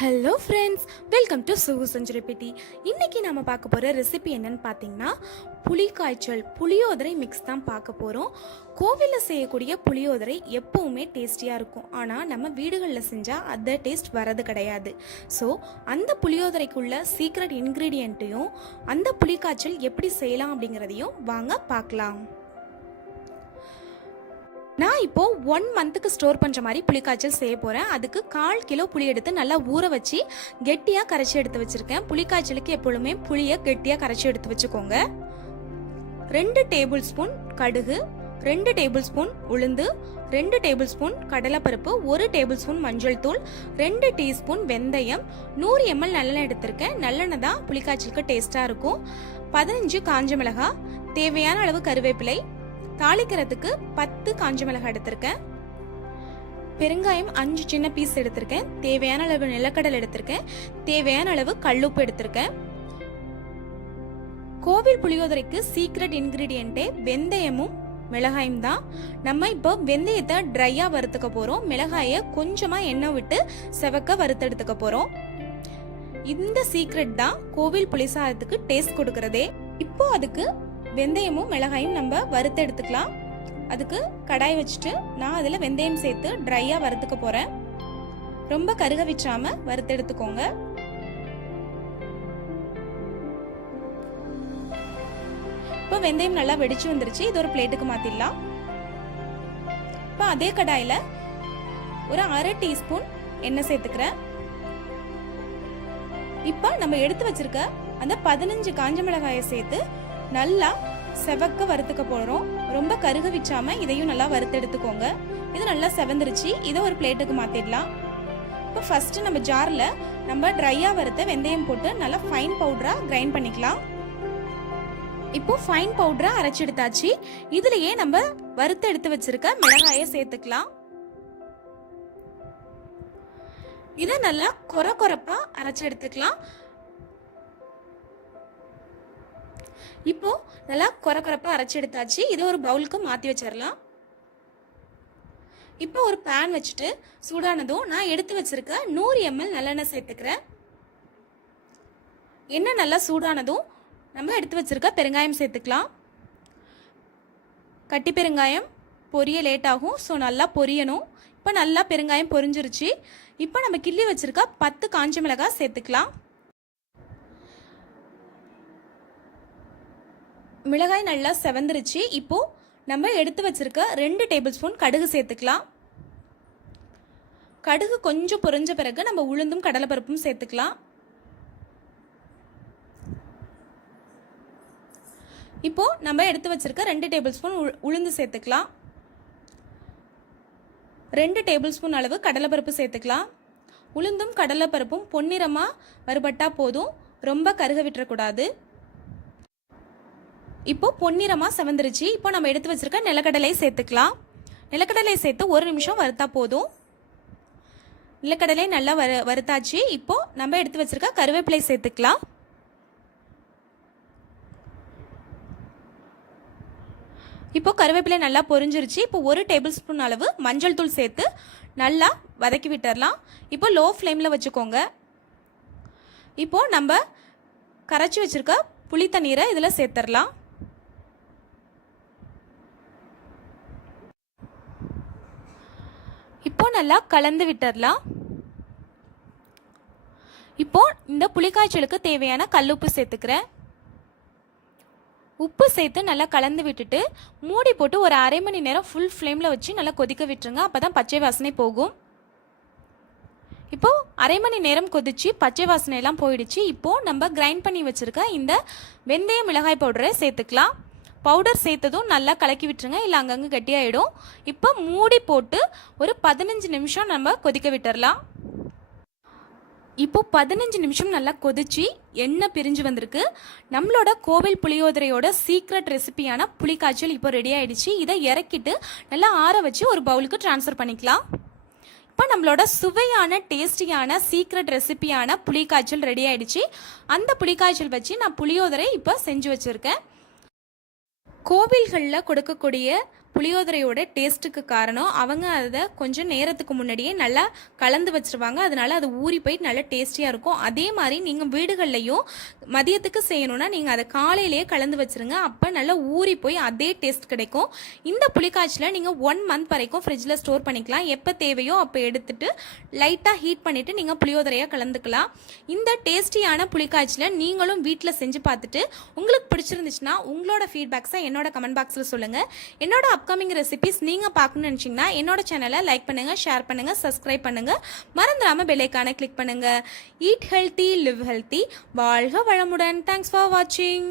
Hello friends, welcome to சுகு செஞ்சுரிப்பேட்டி. இன்றைக்கி நம்ம பார்க்க போகிற ரெசிபி என்னன்னு பார்த்தீங்கன்னா புளிக்காய்ச்சல் புளியோதரை மிக்ஸ் தான் பார்க்க போகிறோம். கோவிலில் செய்யக்கூடிய புளியோதரை எப்போவுமே டேஸ்டியாக இருக்கும், ஆனால் நம்ம வீடுகளில் செஞ்சால் அந்த டேஸ்ட் வரது கிடையாது. ஸோ அந்த புளியோதரைக்குள்ள சீக்ரெட் இன்க்ரீடியண்ட்டையும் அந்த புளிக்காய்ச்சல் எப்படி செய்யலாம் அப்படிங்கிறதையும் வாங்க பார்க்கலாம். நான் இப்போது 1 மந்த்துக்கு ஸ்டோர் பண்ணுற மாதிரி புளிக்காய்ச்சல் செய்ய போகிறேன். அதுக்கு 1/4 கிலோ புளி எடுத்து நல்லா ஊற வச்சு கெட்டியாக கரைச்சி எடுத்து வச்சுருக்கேன். புளிக்காய்ச்சலுக்கு எப்பொழுதுமே புளியை கெட்டியாக கரைச்சி எடுத்து வச்சுக்கோங்க. 2 டேபிள் ஸ்பூன் கடுகு, 2 டேபிள் ஸ்பூன் உளுந்து, 2 டேபிள் ஸ்பூன் கடலைப்பருப்பு, 1 டேபிள் ஸ்பூன் மஞ்சள் தூள், 2 டீஸ்பூன் வெந்தயம், 100 ml நல்லெண்ணெய் எடுத்திருக்கேன். நல்லெண்ணெய் தான் புளிக்காய்ச்சலுக்கு டேஸ்ட்டாக இருக்கும். 15 காஞ்ச மிளகாய், தேவையான அளவு கருவேப்பிலை, தாளிக்கிறதுக்கு 10 காஞ்ச மிளகாய் எடுத்திருக்கேன். பெருங்காயம் 5 சின்ன பீஸ் எடுத்திருக்கேன். தேவையான அளவு நிலக்கடலை எடுத்திருக்கேன். தேவையான அளவு கல்லுப்பு எடுத்திருக்கேன். கோவில் புளியோதரைக்கு சீக்ரெட் இன்கிரீடியன்ட்டே வெந்தயமும் மிளகாயும் தான். நம்ம இப்போ வெந்தயத்தை ட்ரையாக வறுத்துக்க போகிறோம். மிளகாயை கொஞ்சமாக எண்ணெய் விட்டு செவக்க வறுத்தெடுத்துக்க போகிறோம். இந்த சீக்ரெட் தான் கோவில் புளிசாதத்துக்கு டேஸ்ட் கொடுக்கறதே. இப்போ அதுக்கு வெந்தயமும் மிளகாயும் நம்ம வறுத்து எடுத்துக்கலாம். அதுக்கு கடாய் வச்சுட்டு நான் அதில் வெந்தயம் சேர்த்து ட்ரையாக வறுத்துக்க போகிறேன். ரொம்ப கருக விச்சாம வறுத்து எடுத்துக்கோங்க. இப்போ வெந்தயம் நல்லா வெடிச்சு வந்துருச்சு. இது ஒரு பிளேட்டுக்கு மாத்திடலாம். இப்போ அதே கடாயில் ஒரு 1/2 டீஸ்பூன் எண்ணெய் சேர்த்துக்கிறேன். இப்போ நம்ம எடுத்து வச்சிருக்க அந்த 15 காஞ்ச மிளகாயை சேர்த்து நல்லா செவக்க வறுத்துக்க போறோம். ரொம்ப கருக விச்சாம இதையும் நல்லா வறுத்து எடுத்துக்கோங்க. இது நல்லா செவந்துருச்சு. இதை ஒரு பிளேட்டுக்கு மாத்திடலாம். இப்போ ஃபர்ஸ்ட் நம்ம ஜார்ல நம்ம ட்ரையா வறுத்த வெந்தயம் போட்டு நல்லா ஃபைன் பவுடரா கிரைண்ட் பண்ணிக்கலாம். இப்போ ஃபைன் பவுடரா அரைச்சு எடுத்தாச்சு. இதுலயே நம்ம வறுத்து எடுத்து வச்சிருக்க மிளகாயை சேர்த்துக்கலாம். இதை நல்லா கொரப்பா அரைச்சு எடுத்துக்கலாம். இப்போ நல்லா கொரப்பா அரைச்சி எடுத்தாச்சு. இதை ஒரு பவுலுக்கு மாற்றி வச்சிடலாம். இப்போ ஒரு பேன் வச்சுட்டு சூடானதும் நான் எடுத்து வச்சிருக்க 100 ml நல்லெண்ணெய் சேர்த்துக்கிறேன். எண்ணெய் நல்லா சூடானதும் நம்ம எடுத்து வச்சிருக்க பெருங்காயம் சேர்த்துக்கலாம். கட்டி பெருங்காயம் பொரிய லேட் ஆகும், ஸோ நல்லா பொரியணும். இப்போ நல்லா பெருங்காயம் பொரிஞ்சிருச்சு. இப்போ நம்ம கிள்ளி வச்சிருக்க 10 காஞ்ச மிளகாய் சேர்த்துக்கலாம். மிளகாய் நல்லா செவந்துருச்சு. இப்போ நம்ம எடுத்து வச்சிருக்க 2 டேபிள் ஸ்பூன் கடுகு சேர்த்துக்கலாம். கடுகு கொஞ்சம் பொரிஞ்ச பிறகு நம்ம உளுந்தும் கடலைப்பருப்பும் சேர்த்துக்கலாம். இப்போ நம்ம எடுத்து வச்சிருக்க 2 டேபிள் ஸ்பூன் உளுந்து சேர்த்துக்கலாம். 2 டேபிள் ஸ்பூன் அளவு கடலைப்பருப்பு சேர்த்துக்கலாம். உளுந்தும் கடலைப்பருப்பும் பொன்னிறமாக வறுபட்டா போதும், ரொம்ப கருக விட்டுறக்கூடாது. இப்போ பொன்னிறமாக செவந்துருச்சு. இப்போ நம்ம எடுத்து வச்சிருக்க நிலக்கடலை சேர்த்துக்கலாம். நிலக்கடலை சேர்த்து 1 நிமிஷம் வறுத்தா போதும். நிலக்கடலை நல்லா வறுத்தாச்சு. இப்போ நம்ம எடுத்து வச்சிருக்க கருவேப்பிலை சேர்த்துக்கலாம். இப்போ கருவேப்பிலை நல்லா பொரிஞ்சிருச்சு. இப்போ 1 டேபிள் ஸ்பூன் அளவு மஞ்சள் தூள் சேர்த்து நல்லா வதக்கி விட்டுறலாம். இப்போ லோ ஃப்ளேமில் வச்சுக்கோங்க. இப்போ நம்ம கரைச்சி வச்சிருக்க புளி தண்ணீரை இதில் சேர்த்துடலாம். இப்போ நல்லா கலந்து விட்டுறலாம். இப்போ இந்த புளிக்காய்ச்சலுக்கு தேவையான கல்லுப்பு சேர்த்துக்கிறேன். உப்பு சேர்த்து நல்லா கலந்து விட்டுட்டு மூடி போட்டு ஒரு 1/2 மணி நேரம் ஃபுல் ஃப்ளேமில் வச்சு நல்லா கொதிக்க விட்டுருங்க. அப்போ தான் பச்சை வாசனை போகும். இப்போ 1/2 மணி நேரம் கொதிச்சு பச்சை வாசனை எல்லாம் போயிடுச்சு. இப்போ நம்ம கிரைண்ட் பண்ணி வச்சிருக்க இந்த வெந்தய மிளகாய் பவுடரை சேர்த்துக்கலாம். பவுடர் சேர்த்ததும் நல்லா கலக்கி விட்டுருங்க, இல்லை அங்கங்கே கட்டியாயிடும். இப்போ மூடி போட்டு ஒரு 15 நிமிஷம் நம்ம கொதிக்க விட்டுறலாம். இப்போ 15 நிமிஷம் நல்லா கொதிச்சு எண்ணெய் பிரிஞ்சு வந்திருக்கு. நம்மளோட கோவில் புளியோதரையோட சீக்ரெட் ரெசிபியான புளிக்காய்ச்சல் இப்போ ரெடி ஆயிடுச்சு. இதை இறக்கிட்டு நல்லா ஆற வச்சு ஒரு பவுலுக்கு ட்ரான்ஸ்ஃபர் பண்ணிக்கலாம். இப்போ நம்மளோட சுவையான டேஸ்டியான சீக்ரெட் ரெசிபியான புளிக்காய்ச்சல் ரெடி ஆயிடுச்சு. அந்த புளிக்காய்ச்சல் வச்சு நான் புளியோதரை இப்போ செஞ்சு வச்சுருக்கேன். கோவில்களில் கொடுக்கக்கூடிய புளியோதரையோட டேஸ்ட்டுக்கு காரணம் அவங்க அதை கொஞ்சம் நேரத்துக்கு முன்னாடியே நல்லா கலந்து வச்சுருவாங்க. அதனால அது ஊறி போய் நல்லா டேஸ்டியாக இருக்கும். அதே மாதிரி நீங்கள் வீடுகள்லையும் மதியத்துக்கு செய்யணும்னா நீங்கள் அதை காலையிலேயே கலந்து வச்சுருங்க. அப்போ நல்லா ஊறி போய் அதே டேஸ்ட் கிடைக்கும். இந்த புளிக்காய்ச்சலை நீங்கள் 1 மந்த் வரைக்கும் ஃப்ரிட்ஜில் ஸ்டோர் பண்ணிக்கலாம். எப்போ தேவையோ அப்போ எடுத்துட்டு லைட்டாக ஹீட் பண்ணிவிட்டு நீங்கள் புளியோதரையாக கலந்துக்கலாம். இந்த டேஸ்டியான புளிக்காய்ச்சலை நீங்களும் வீட்டில் செஞ்சு பார்த்துட்டு உங்களுக்கு பிடிச்சிருந்துச்சுன்னா உங்களோட ஃபீட்பேக்ஸை என்னோட கமெண்ட் பாக்ஸில் சொல்லுங்கள். என்னோட அப்கமிங் ரெசிபிஸ் நீங்கள் பார்க்கணும்னு நினச்சிங்கன்னா என்னோட சேனலை லைக் பண்ணுங்கள், ஷேர் பண்ணுங்கள், சப்ஸ்கிரைப் பண்ணுங்கள். மறந்துடாமல் பெல் ஐகானை கிளிக் பண்ணுங்கள். Eat healthy, live healthy. வாழ்க வளமுடன். தேங்க்ஸ் ஃபார் வாட்சிங்.